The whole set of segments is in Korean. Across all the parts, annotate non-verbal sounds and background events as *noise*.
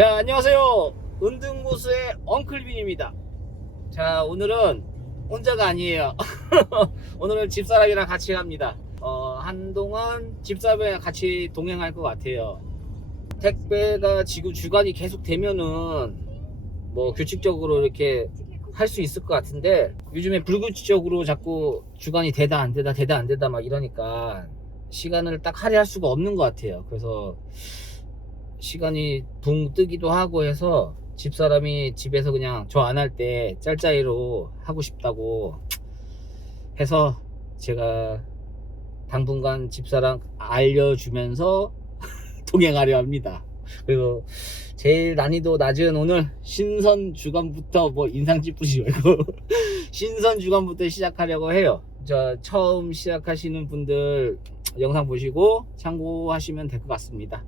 자, 안녕하세요. 은등고수의 엉클빈입니다. 자, 오늘은 혼자가 아니에요. *laughs* 오늘은 집사람이랑 같이 갑니다. 어, 한동안 집사람이랑 같이 동행할 것 같아요. 택배가 지금 주간이 계속 되면은 뭐 규칙적으로 이렇게 할 수 있을 것 같은데 요즘에 불규칙적으로 자꾸 주간이 되다 안 되다 되다 안 되다 막 이러니까 시간을 딱 할애할 수가 없는 것 같아요. 그래서 시간이 붕 뜨기도 하고 해서 집사람이 집에서 그냥 저 안 할 때 짤짜이로 하고 싶다고 해서 제가 당분간 집사람 알려주면서 *laughs* 동행하려 합니다. 그리고 제일 난이도 낮은 오늘 신선 주간부터 뭐 인상 찌푸시 말고 *laughs* 신선 주간부터 시작하려고 해요. 저 처음 시작하시는 분들 영상 보시고 참고하시면 될 것 같습니다.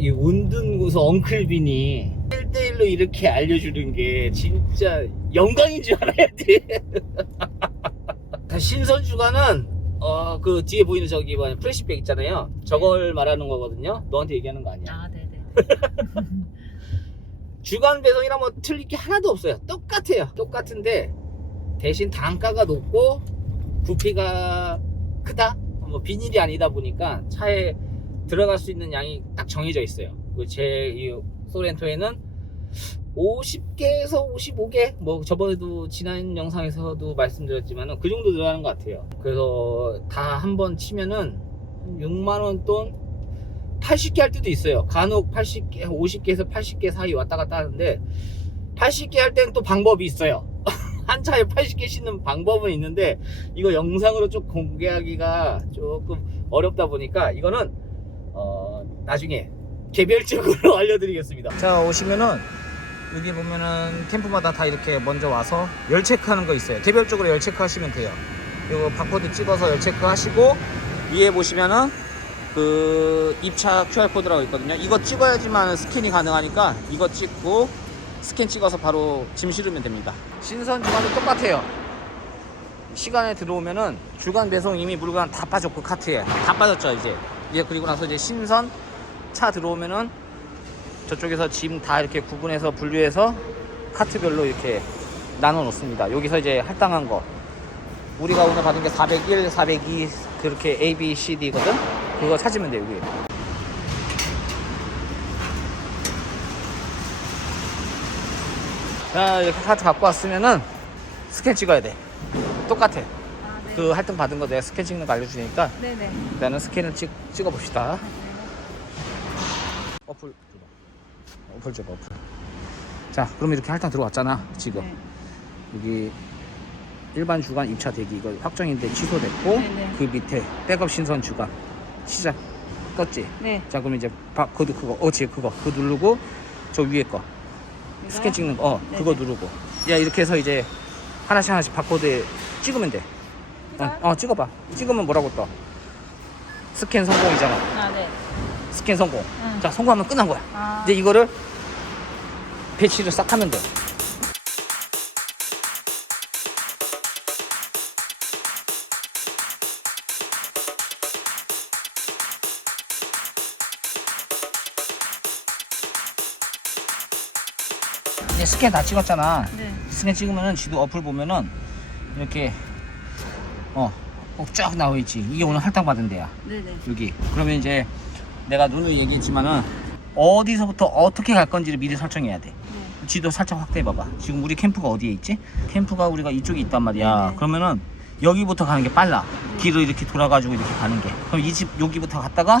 이 운둔고서 엉클빈이 1대1로 이렇게 알려주는 게 진짜 영광인 줄 알아야 돼. *laughs* 신선 주간은 어그 뒤에 보이는 저기 뭐 프레시백 있잖아요. 저걸 말하는 거거든요. 너한테 얘기하는 거 아니야. 아, 네네. *laughs* 주간 배송이랑 뭐 틀릴 게 하나도 없어요. 똑같아요. 똑같은데 대신 단가가 높고 부피가 크다. 뭐 비닐이 아니다 보니까 차에 들어갈 수 있는 양이 딱 정해져 있어요. 제이 소렌토에는 50개에서 55개 뭐 저번에도 지난 영상에서도 말씀드렸지만 그 정도 들어가는 것 같아요. 그래서 다 한 번 치면은 6만 원 돈 80개 할 때도 있어요. 간혹 80개, 50개에서 80개 사이 왔다 갔다 하는데 80개 할 때는 또 방법이 있어요. *laughs* 한 차에 80개 싣는 방법은 있는데 이거 영상으로 좀 공개하기가 조금 어렵다 보니까 이거는 어, 나중에 개별적으로 *laughs* 알려드리겠습니다. 자 오시면은 여기 보면은 캠프마다 다 이렇게 먼저 와서 열 체크하는 거 있어요. 개별적으로 열 체크하시면 돼요. 이거 바코드 찍어서 열 체크하시고 위에 보시면은 그 입차 QR 코드라고 있거든요. 이거 찍어야지만 스캔이 가능하니까 이거 찍고 스캔 찍어서 바로 짐 실으면 됩니다. 신선 주간도 똑같아요. 시간에 들어오면은 주간 배송 이미 물건 다 빠졌고 카트에 다 빠졌죠 이제. 이제 그리고 나서 이제 신선 차 들어오면은 저쪽에서 짐 다 이렇게 구분해서 분류해서 카트별로 이렇게 나눠 놓습니다. 여기서 이제 할당한 거 우리가 오늘 받은 게 401, 402 그렇게 A, B, C, D거든. 그거 찾으면 돼 여기. 자 이렇게 카트 갖고 왔으면은 스캔 찍어야 돼. 똑같아. 아, 네. 그 할당 받은 거 내가 스캔 찍는 거 알려주니까 네네. 일단은 스캔을 찍, 찍어 봅시다. 어플 줘봐. 어플 줘봐 어플. 자 그럼 이렇게 할당 들어왔잖아 지금 네. 여기 일반 주간 입차 대기 이거 확정인데 취소됐고 네네. 그 밑에 백업 신선 주간 시작 떴지. 네. 자 그럼 이제 바코드 그거 어지 그거 그거 누르고 저 위에 거? 스캔 찍는 거 어, 그거 네네. 누르고 야 이렇게 해서 이제 하나씩 하나씩 바코드에 찍으면 돼. 어, 어 찍어봐. 찍으면 뭐라고 떠? 스캔 성공이잖아. 아, 네. 스캔 성공. 응. 자 성공하면 끝난 거야. 아, 이제 이거를 배치를 싹 하면 돼. 이제 스캔 다 찍었잖아. 네. 스캔 찍으면은 지도 어플 보면은 이렇게 어쫙 나와 있지. 이게 오늘 할당 받은 데야. 네네. 여기. 그러면 이제 내가 눈을 얘기했지만은 어디서부터 어떻게 갈 건지를 미리 설정해야 돼. 네. 지도 살짝 확대해 봐봐. 지금 우리 캠프가 어디에 있지? 캠프가 우리가 이쪽에 있단 말이야. 네네. 그러면은 여기부터 가는 게 빨라. 네. 길을 이렇게 돌아가지고 이렇게 가는 게. 그럼 이 집 여기부터 갔다가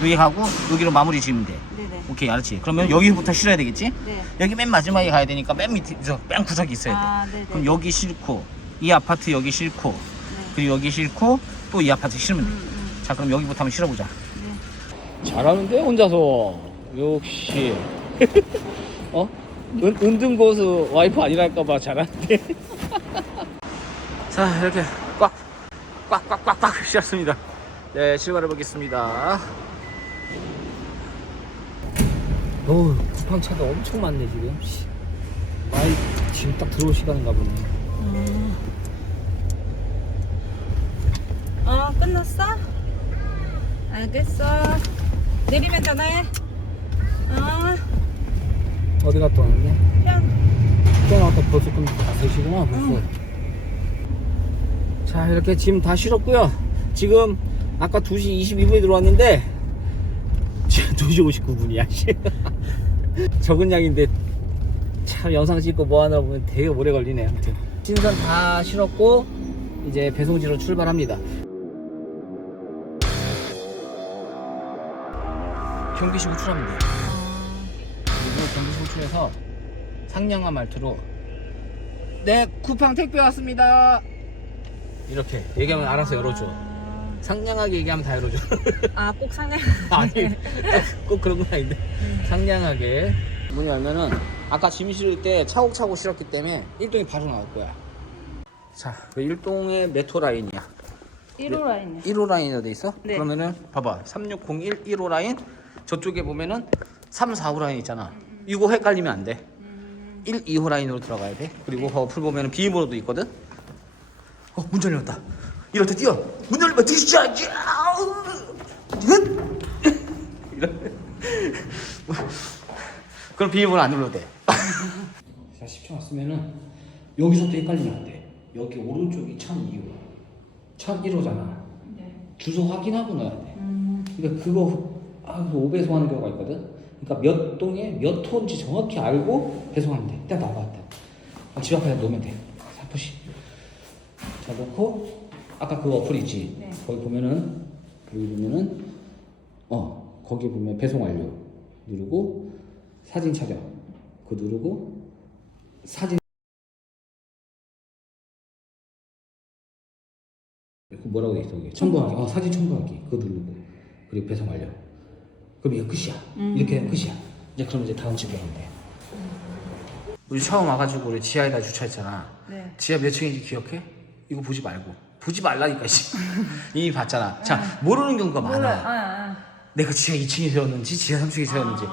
여기 가고 여기로 마무리 지으면 돼. 네네. 오케이, 알았지? 그러면 여기부터 실어야 되겠지? 네. 여기 맨 마지막에 가야 되니까 맨 밑에 저뺑 구석이 있어야 돼. 아, 네네. 그럼 여기 싫고 이 아파트 여기 싫고 네. 그리고 여기 싫고 또 이 아파트 싫으면 음, 돼. 음. 자, 그럼 여기부터 한번 실어보자. 네. 잘하는데 혼자서 역시 *laughs* 어 은, 은둔 고수 와이프 아니랄까봐 잘하는데 *laughs* 자 이렇게 꽉 꽉 꽉 꽉꽉 씌웠습니다 네 출발해 보겠습니다 어우 쿠팡차도 엄청 많네 지금 씨. 많이 지금 딱 들어올 시간인가 보네 음. 어, 끝났어? 알겠어. 내리면 전화해. 어. 어디 갔다 왔네? 태연. 태어나 왔다 벌써 끝났다 3시구나 벌써 자 이렇게 짐 다 실었고요 지금 아까 2시 22분에 들어왔는데 지금 *laughs* 2시 59분이야 *laughs* 적은 양인데 참 영상 찍고 뭐 하나 보면 되게 오래 걸리네 아무튼 신선 다 실었고 이제 배송지로 출발합니다 경기시고 출합니다. 그리고 경기시고 출해서 상냥한 말투로 네 쿠팡 택배 왔습니다. 이렇게 얘기하면 알아서 열어줘. 상냥하게 얘기하면 다 열어줘. *laughs* 아, 꼭 상냥. 아니 꼭 그런 건 아닌데. 상냥하게. 문이 열면은 아까 짐 실을 때 차곡차곡 실었기 때문에 1동이 바로 나올 거야. 자 1동의 메토 라인이야. 1호 라인이요. 1호 라인으로 돼 있어? 네. 그러면은 봐봐. 3601 1호 라인 저쪽에 보면은 3, 4호 라인 있잖아. 이거 헷갈리면 안 돼. 1, 2호 라인으로 들어가야 돼. 그리고 어플 보면은 비밀번호도 있거든. 어 문 열렸다. 이럴 때 뛰어. 문 열리면 뒤져 이런 *laughs* 그럼 비밀번호 안 눌러도 돼. *laughs* 자 10초 왔으면은 여기서부터 헷갈리면 안 돼. 여기 오른쪽이 1002호 1001호잖아. 네. 주소 확인하고 넣어야 돼. 음. 그러니까 그거 아, 그 5배송 하는 경우가 있거든. 그러니까 몇 동에 몇 호인지 정확히 알고 배송하면 돼. 딱 나와 딱. 아, 집 앞에 놓으면 돼. 살포시. 자 놓고 아까 그 어플 있지. 네. 거기 보면은 여기 보면은 어 거기 보면 배송 완료 누르고 사진 촬영 그 누르고 사진 그 뭐라고 돼 있어 첨부하기 어 사진 첨부하기 그거 누르고 그리고 배송 완료 그럼 이거 끝이야. 음. 이렇게 하면 끝이야. 이제 그럼 이제 다음 집에 가면 돼. 우리 처음 와가지고 우리 지하에다 주차했잖아. 네. 지하 몇 층인지 기억해? 이거 보지 말고. 보지 말라니까 씨. *laughs* 이미 봤잖아. 자 모르는 경우가 몰라. 많아. 아, 아. 내가 지하 2층에 세웠는지 지하 3층에 세웠는지.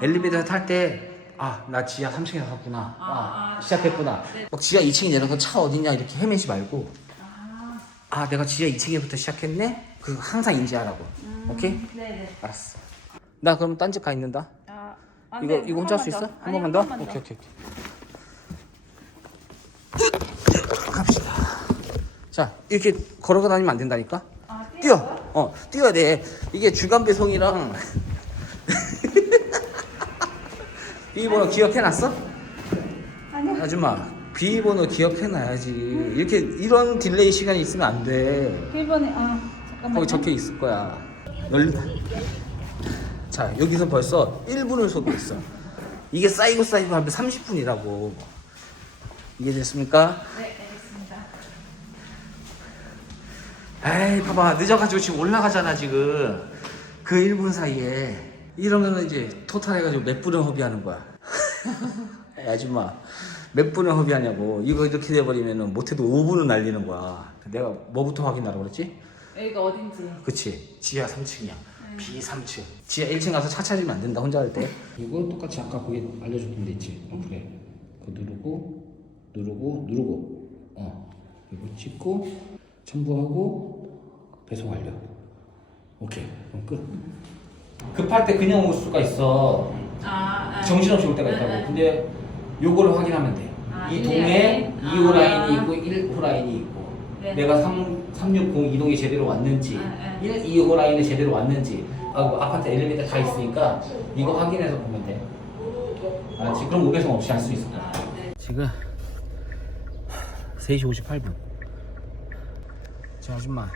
엘리베이터 탈 때 아 나 지하 3층에 샀구나. 아, 시작했구나. 막 지하 2층에 내려서 차 어디냐 이렇게 헤매지 말고. 아. 내가 지하 2층에부터 시작했네? 그 항상 인지하라고. 오케이? 네, 네. 알았어 나 그럼 딴 집 가 있는다 아, 아, 이거 네, 이거 한 혼자 할 수 있어 더. 한 아니, 번만 더 번만 오케이 오케이 오케이 갑시다 자 이렇게 걸어가 다니면 안 된다니까 아, 뛰어. 어, 뛰어야 돼. 이게 주간 배송이랑 *laughs* 비밀번호 기억해놨어? 아니요. 아줌마, 비밀번호 기억해놔야지. 이렇게 이런 딜레이 시간이 있으면 안 돼. 1번에 아, 잠깐만. 거기 적혀 있을 거야. 열린다. 자, 여기서 벌써 1분을 소비했어. 이게 쌓이고 쌓이고 하면 30분이라고. 이해 됐습니까? 네, 알겠습니다. 에이 봐봐 늦어가지고 지금 올라가잖아 지금 그 1분 사이에 이러면은 이제 토탈 해가지고 몇 분을 허비하는 거야 *laughs* 야, 아줌마 몇 분을 허비하냐고 이거 이렇게 돼버리면은 못해도 5분은 날리는 거야 내가 뭐부터 확인하라고 그랬지? 여기가 어딘지. 그치 지하 3층이야 B 3층. 지하 1층 가서 차 찾으면 안 된다 혼자 할 때. 이거 똑같이 아까 거기 알려줬던 데 있지 어플에. 그거 누르고 누르고 누르고. 어. 이거 찍고 첨부하고 배송 완료. 오케이. 그럼 끝. 급할 때 그냥 올 수가 있어. 아, 아. 정신없이 올 때가 아, 있다고. 아. 근데 요거를 확인하면 돼이 아, 동에 네. 2호 아. 라인이 있고 1호 라인이 있고. 네. 내가 3, 360 이동이 제대로 왔는지 아, 아. 1, 2호 라인이 제대로 왔는지 아, 뭐 아파트 엘리베이터 다 있으니까 이거 확인해서 보면 돼 알았지? 그럼 우배송 없이 할 수 있을 거야 아, 네. 지금 3시 58분 저 아줌마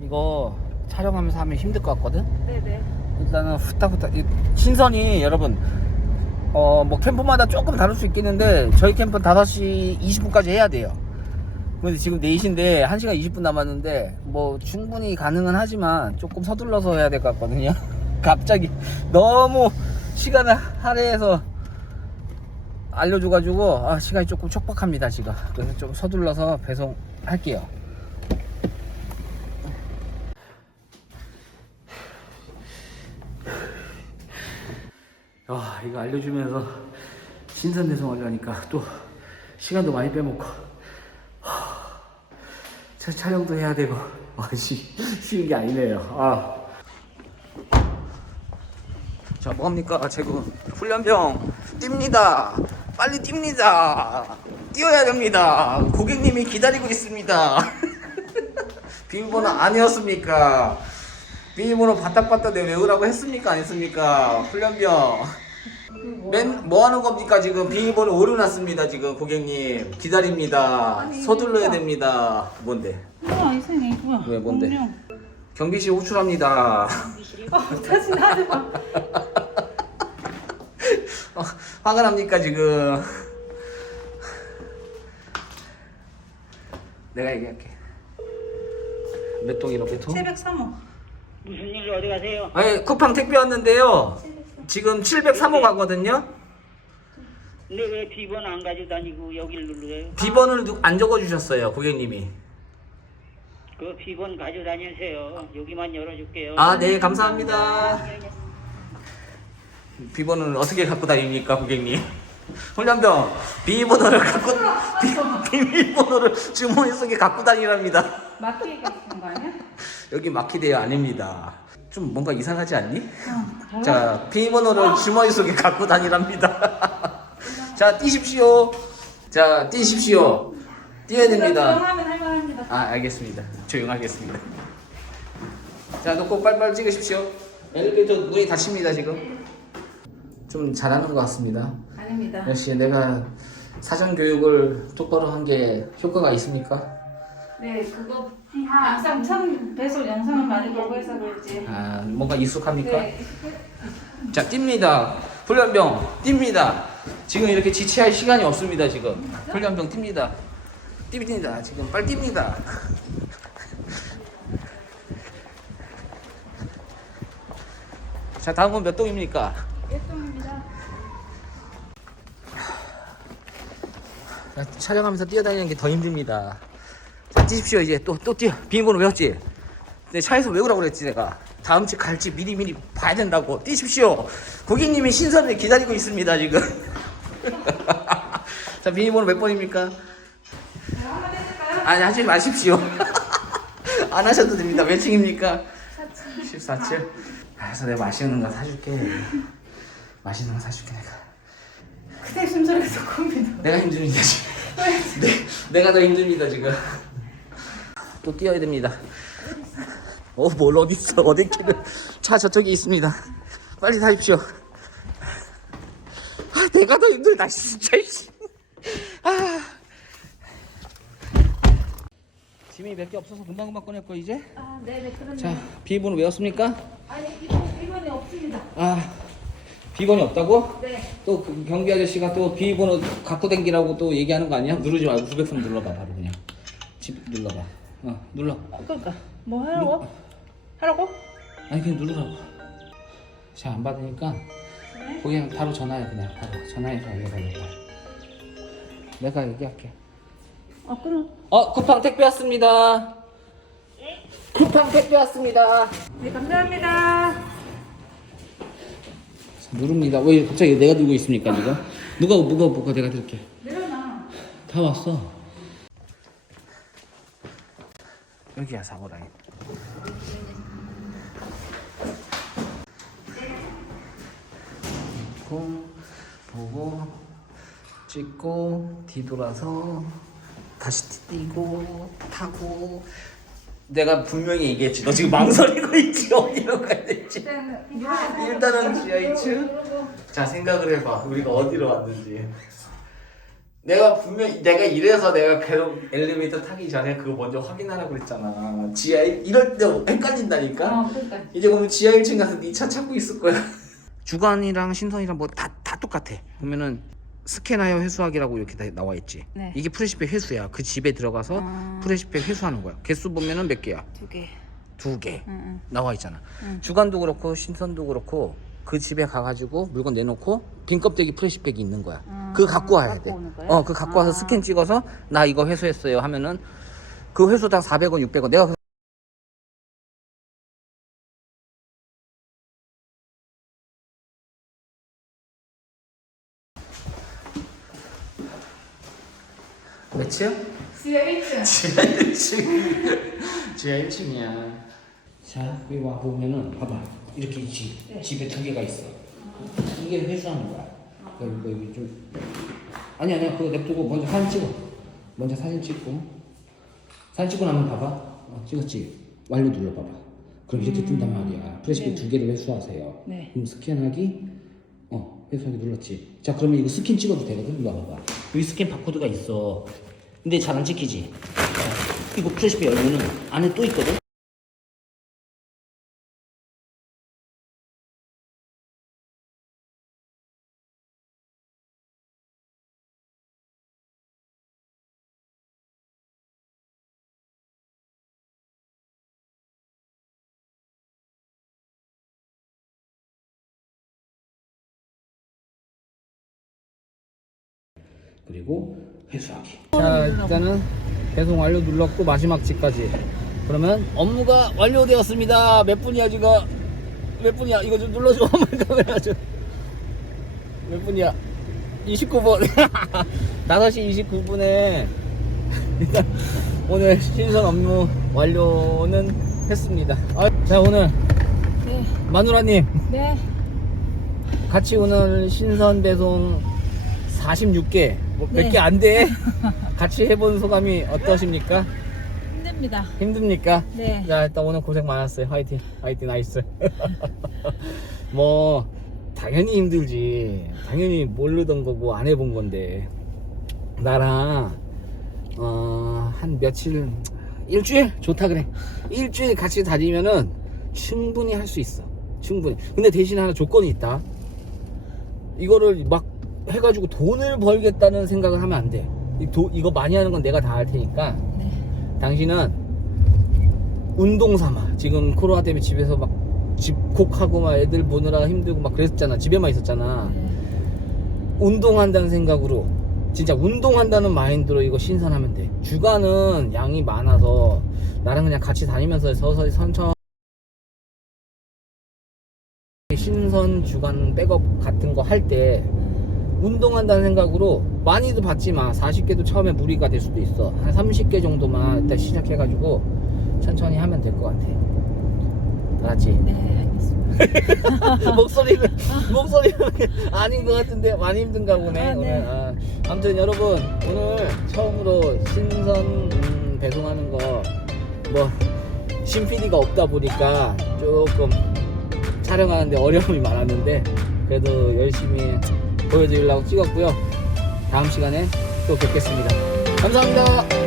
이거 촬영하면서 하면 힘들 것 같거든? 네, 네. 일단은 후딱후딱 이 신선이 여러분 어 뭐 캠프마다 조금 다를 수 있겠는데 저희 캠프는 5시 20분까지 해야 돼요 근데 지금 4시인데 1시간 20분 남았는데 뭐 충분히 가능은 하지만 조금 서둘러서 해야 될 것 같거든요 *laughs* 갑자기 너무 시간을 할애해서 알려줘가지고 아 시간이 조금 촉박합니다 지금 그래서 좀 서둘러서 배송할게요 아 이거 알려주면서 신선 배송 하려니까 또 시간도 많이 빼먹고 하, 차 촬영도 해야 되고 아, 쉬, 쉬운 게 아니네요. 아. 자, 뭐합니까? 제구 훈련병 뜁니다. 빨리 뜁니다. 뛰어야 됩니다. 고객님이 기다리고 있습니다. *laughs* 비밀번호 아니었습니까? 비밀번호 바닥바닥 내 외우라고 했습니까? 안 했습니까? 훈련병. 맨, 뭐 하는 겁니까? 지금 비밀번호 오류 났습니다. 지금 고객님. 기다립니다. 아니, 서둘러야 이거. 됩니다. 뭔데? 뭐야 이상해 뭐야 왜, 뭔데? 공룡. 경비실 호출합니다. *laughs* 어 다시 나도 봐 어, 화가 납니까 지금? 내가 얘기할게. 몇 동이로 몇 동? 703호 무슨 일로 어디 가세요? 아니 쿠팡 택배 왔는데요. 지금 703호 가거든요. 근데 왜 비번 안 가지고 다니고 여길 누르래요? 비번을 누- 안 적어주셨어요 고객님이. 그 비번 가지고 다니세요. 여기만 열어줄게요. 아 네 감사합니다. 비번은 어떻게 갖고 다닙니까 고객님? *laughs* 훈련병 비번호를 갖고 비, 비밀번호를 주머니 속에 갖고 다니랍니다. 마트에 계시는 거 아니야? 여기 마키데요 아닙니다. 좀 뭔가 이상하지 않니? 어 자, 비밀번호를 주머니 속에 갖고 다니랍니다. *laughs* 자, 뛰십시오. 자, 뛰십시오. 뛰어야 됩니다. 조용하면 할만합니다 아, 알겠습니다. 조용하겠습니다. 자, 놓고 빨리빨리 찍으십시오. 엘리베이터 문이 닫힙니다, 지금. 좀 잘하는 것 같습니다. 아닙니다 역시 내가 사전 교육을 똑바로 한 게 효과가 있습니까? 네 그거 항상 천 배속 영상을 많이 보고 해서 그렇지 아, 뭔가 익숙합니까? 네 자, 뜁니다. 훈련병, 뜁니다. 지금 이렇게 지체할 시간이 없습니다, 지금. 훈련병 뜁니다. 뜁니다. 지금 빨리 뜁니다. 자, 다음은 몇 동입니까? 1동입니다 자, 촬영하면서 뛰어다니는 게 더 힘듭니다. 자, 뛰십시오, 이제. 또, 또 뛰어. 비밀번호 외웠지? 내 차에서 외우라고 그랬지, 내가. 다음 집 갈지 미리 미리 봐야 된다고. 뛰십시오. 고객님이 신선을 기다리고 있습니다, 지금. *laughs* 자, 비밀번호 몇 번입니까? 아니, 하지 마십시오. *laughs* 안 하셔도 됩니다. 몇 층입니까? 14층. 알았어, 내가 맛있는 거 사줄게. 맛있는 거 사줄게, 내가. 그때 숨소리가 조금이다 내가 힘듭니다 지금. 네, 내가 더 힘듭니다 지금. 또 뛰어야 됩니다. 어, 뭘 어디 있어? 어디 길을? 차 저쪽에 있습니다. 빨리 타십시오. 아, 내가 더 힘들다 진짜. 씨. 아. 짐이 몇 개 없어서 금방 금방 꺼낼 거 이제. 아 네 네 그렇네 자, 비밀번호 외웠습니까? 아니 이건 이건이 없습니다 아, 비번이 없다고? 네 또 그 경비 아저씨가 또 비밀번호 갖고 댕기라고 또 얘기하는 거 아니야? 누르지 말고 900선 눌러봐 바로 눌러. 그러니까. 뭐 하라고? 하라고? 아니 그냥 누르라고. 잘 안 받으니까 네 그냥 바로 전화해 그냥. 바로 전화해서 알려달라고 내가 얘기할게. 아 끊어 어 쿠팡 택배 왔습니다. 쿠팡 택배 왔습니다. 네 감사합니다. 자, 누릅니다. 왜 갑자기 내가 들고 있습니까 지금 누가 누가 뭐가 내가 들게? 내려놔 다 왔어. 여기야 사고 라인. 고 보고 찍고 뒤돌아서 다시 뛰고 타고 내가 분명히 얘기했지. 너 지금 망설이고 있지 어디로 가야 될지. 일단은 지하 2층. 자 생각을 해봐 우리가 어디로 왔는지 내가 분명 내가 이래서 내가 계속 엘리베이터 타기 전에 그거 먼저 확인하라고 그랬잖아 지하 1 이럴 때 헷갈린다니까 어 그러니까 이제 그러면 지하 1층 가서 네 차 찾고 있을 거야 *laughs* 주간이랑 신선이랑 뭐 다 다 똑같아 보면은 스캔하여 회수하기라고 이렇게 다 나와 있지 네. 이게 프레시백 회수야 그 집에 들어가서 아. 프레시백 회수하는 거야 개수 보면은 몇 개야 두 개 두 개. 응, 나와 있잖아. 응. 주간도 그렇고 신선도 그렇고 그 집에 가가지고 물건 내놓고 빈 껍데기 프레시백이 있는 거야. 아, 그거 갖고 와야 갖고 돼. 어, 그거 갖고 와서 아. 스캔 찍어서 나 이거 회수했어요 하면은 그 회수당 400원, 600원. 내가 그몇 층? *laughs* 지하 1층. *laughs* 지하 1층. 지하 1층이야. 자, 여기 와 보면은 봐봐. 이렇게 집, 네. 집에 두 개가 있어. 이게 회수하는 거야. 여기, 여기 좀. 아니, 아니야. 그거 냅두고 먼저 사진 찍어. 먼저 사진 찍고. 사진 찍고 나면 봐봐. 어, 찍었지? 완료 눌러봐봐. 그럼 이렇게 뜬단 말이야. 프레시피 네. 두 개를 회수하세요. 네. 그럼 스캔하기, 어, 회수하기 눌렀지. 자, 그러면 이거 스캔 찍어도 되거든? 이거 봐봐. 여기 스캔 바코드가 있어. 근데 잘 안 찍히지? 자, 이거 프레시피 열면은 안에 또 있거든? 그리고 회수하기. 자, 일단은 배송 완료 눌렀고 마지막 집까지. 그러면 업무가 완료되었습니다. 몇 분이야 지금? 몇 분이야? 이거 좀 눌러줘. *laughs* 카메라 좀. 몇 분이야? 29분. 5시 29분에 일단 오늘 신선 업무 완료는 했습니다. 아, 자 오늘 네. 마누라님 네. 같이 오늘 신선 배송 46개 뭐몇 네. 개안 돼. *laughs* 같이 해본 소감이 어떠십니까? 힘듭니다. 힘듭니까? 네. 자 일단 오늘 고생 많았어요. 화이팅, 화이팅, 나이스. *laughs* 뭐 당연히 힘들지. 당연히 모르던 거고 안 해본 건데 나랑 어 한 며칠 일주일 좋다 그래. 일주일 같이 다니면은 충분히 할 수 있어. 충분히. 근데 대신 하나 조건이 있다. 이거를 막 해가지고 돈을 벌겠다는 생각을 하면 안 돼. 이 도- 이거 많이 하는 건 내가 다 할 테니까 네. 당신은 운동 삼아 지금 코로나 때문에 집에서 막 집콕하고 막 애들 보느라 힘들고 막 그랬잖아 집에만 있었잖아 네. 운동한다는 생각으로 진짜 운동한다는 마인드로 이거 신선하면 돼 주간은 양이 많아서 나랑 그냥 같이 다니면서 서서히 천천히 신선 주간 백업 같은 거 할 때 운동한다는 생각으로 많이도 받지 마 40개도 처음에 무리가 될 수도 있어 한 30개 정도만 일단 시작해가지고 천천히 하면 될 것 같아 알았지? 네, 알겠습니다. *laughs* 목소리는 목소리는 아닌 것 같은데 많이 힘든가 보네 아, 네. 오늘. 아, 아무튼 여러분 오늘 처음으로 신선 음, 배송하는 거 뭐 신PD가 없다 보니까 조금 촬영하는데 어려움이 많았는데 그래도 열심히 보여드리려고 찍었고요. 다음 시간에 또 뵙겠습니다. 감사합니다.